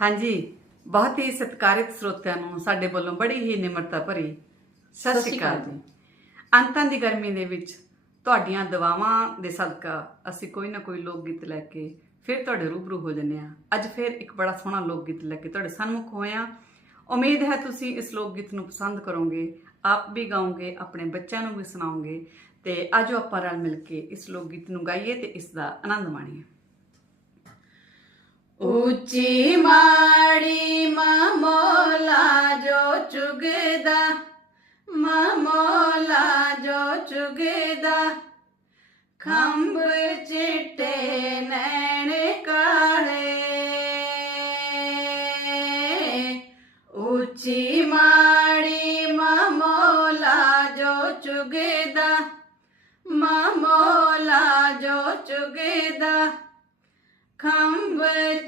ਹਾਂਜੀ, ਬਹੁਤ ਹੀ ਸਤਿਕਾਰਿਤ ਸਰੋਤਿਆਂ ਨੂੰ ਸਾਡੇ ਵੱਲੋਂ ਬੜੀ ਹੀ ਨਿਮਰਤਾ ਭਰੀ ਸਤਿ ਸ਼੍ਰੀ ਅਕਾਲ ਜੀ। ਅੰਤਾਂ ਦੀ ਗਰਮੀ ਦੇ ਵਿੱਚ ਤੁਹਾਡੀਆਂ ਦਵਾਵਾਂ ਦੇ ਸਦਕਾ ਅਸੀਂ ਕੋਈ ਨਾ ਕੋਈ ਲੋਕ ਗੀਤ ਲੈ ਕੇ ਫਿਰ ਤੁਹਾਡੇ ਰੂਬਰੂ ਹੋ ਜੰਨੇ ਆ ਅੱਜ ਫਿਰ ਇੱਕ ਬੜਾ ਸੋਹਣਾ ਲੋਕ ਗੀਤ ਲੈ ਕੇ ਤੁਹਾਡੇ ਸਾਹਮਣੇ ਹੋਏ ਆ ਉਮੀਦ ਹੈ ਤੁਸੀਂ ਇਸ ਲੋਕ ਗੀਤ ਨੂੰ ਪਸੰਦ ਕਰੋਗੇ, ਆਪ ਵੀ ਗਾਓਗੇ, ਆਪਣੇ ਬੱਚਿਆਂ ਨੂੰ ਵੀ ਸੁਣਾਓਗੇ ਤੇ ਆਜੋ ਆਪਾਂ ਰਲ ਮਿਲ ਕੇ ਇਸ ਲੋਕ ਗੀਤ ਨੂੰ ਗਾਈਏ ਤੇ ਇਸ ਦਾ ਆਨੰਦ ਮਾਣੀਏ। ਉੱਚੀ ਮਾੜੀ ਮਮੋਲਾ ਜੋ ਚੁਗਦਾ ਮਮੋਲਾ ਜੋ ਚੁਗਦਾ ਖੰਭ ਚਿੱਟੇ ਨੈਣ ਕਾਲੇ ਉੱਚੀ ਮਾੜੀ ਮਮੋਲਾ ਜੋ ਚੁਗਦਾ ਮਮੋਲਾ ਜੋ ਚੁਗਦਾ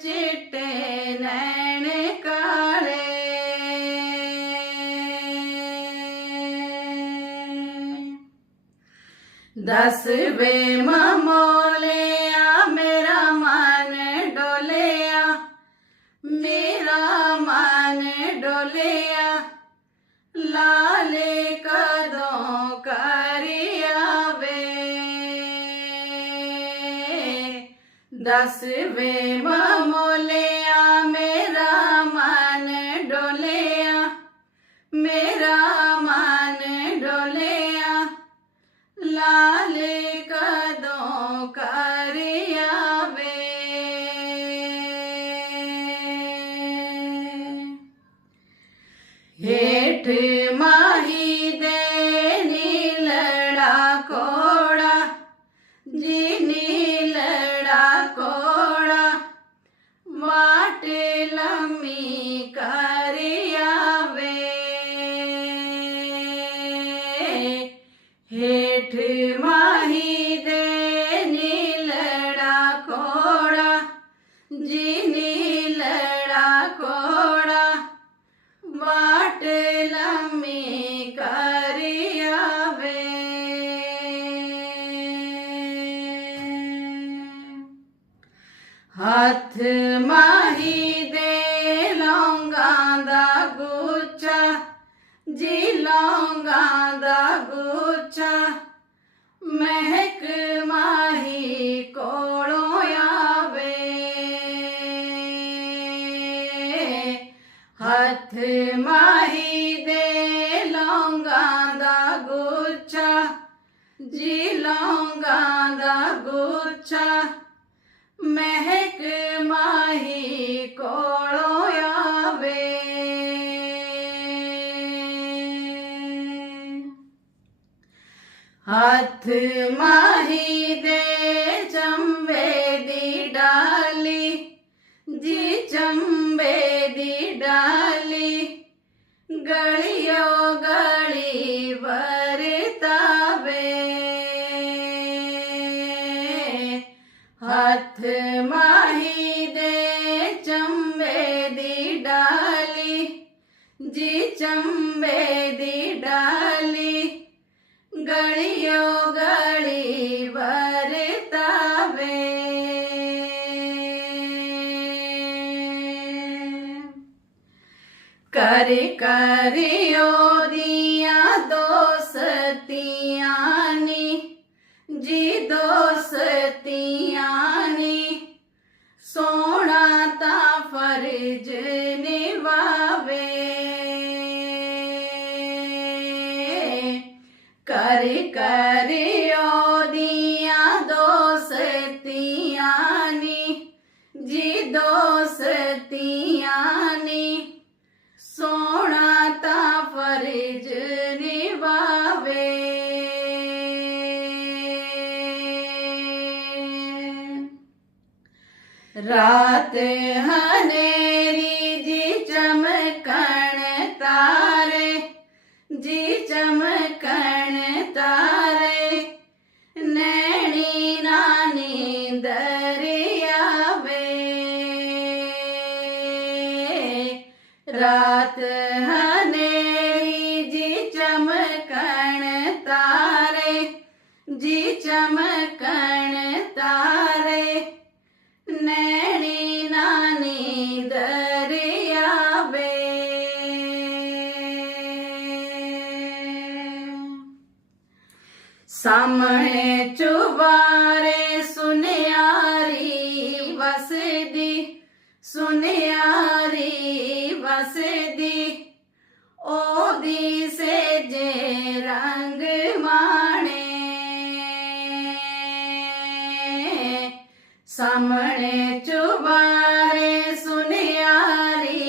சிட்டே நனே காலே दस बे ममो దశ వేమములే लड़ा कोड़ा बाट लम्बी हथ माही दे लौंगा दा गुच्छा, जी लौंगा दा गुच्छा, महक गुच्छा महक माही कोड़ो आवे। हाथ माही दे चंबे दी डाली, जी चंबे दी डाली। हाथ माही दे, चंबे दी डाली। जी चंबे दी डाली, गलियो गली बरतावे। कर करियो दिया दोस्तियानी ਜੀ ਦੋਸਤੀਆਂ ਨੇ ਸੋਣਾ ਤਾਂ ਫਰਜ਼ ਨਿਭਾਵੇ। ਕਰ ਕਰਿਓ ਦੀਆਂ ਦੋਸਤੀਆਂ ਨੀ, ਜੀ ਦੋਸਤੀਆਂ ਨੀ रात हनेरी जी चमकण तारे जी चमक ਸਾਹਮਣੇ ਚੁਬਾਰੇ ਸੁਨਿਆਰੀ ਵਸਦੀ ਸੁਨਿਆਰੀ ਵਸਦੀ। ਉਹਦੀ ਸੇਜੇ ਰੰਗ ਮਾਣੇ। ਸਾਹਮਣੇ ਚੁਬਾਰੇ ਸੁਨਿਆਰੀ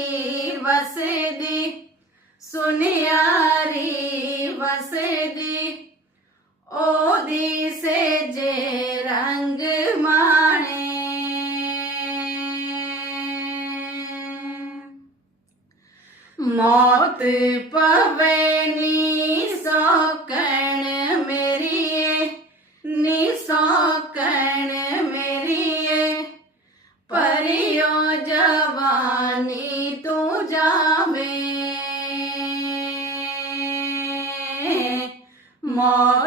ਵਸਦੀ ਸੁਨਿਆਰੀ ਵਸਦੀ। ਉਹਦੀ ਸੇਜੇ ਰੰਗ ਮਾਣੇ। ਮੌਤ ਪਵੇ ਨੀ ਸੋਕਣ।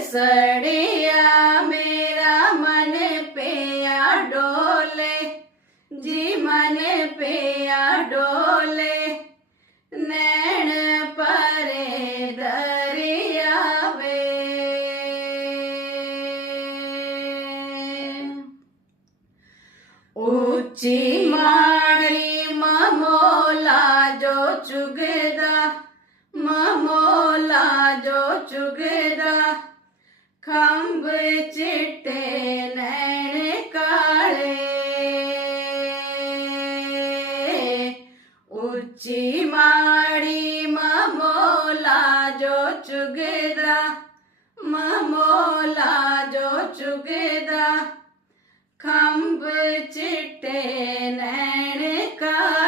सड़िया मेरा मन पिया डोले जी मन पिया डोले नैण परे दरिया वे ऊँची मा खम्ब चिट्टे नैन काले। उच्ची माड़ी ममोला जो चुगदा, ममोला जो चुगदा। खम्ब चिट्टे नैन काले।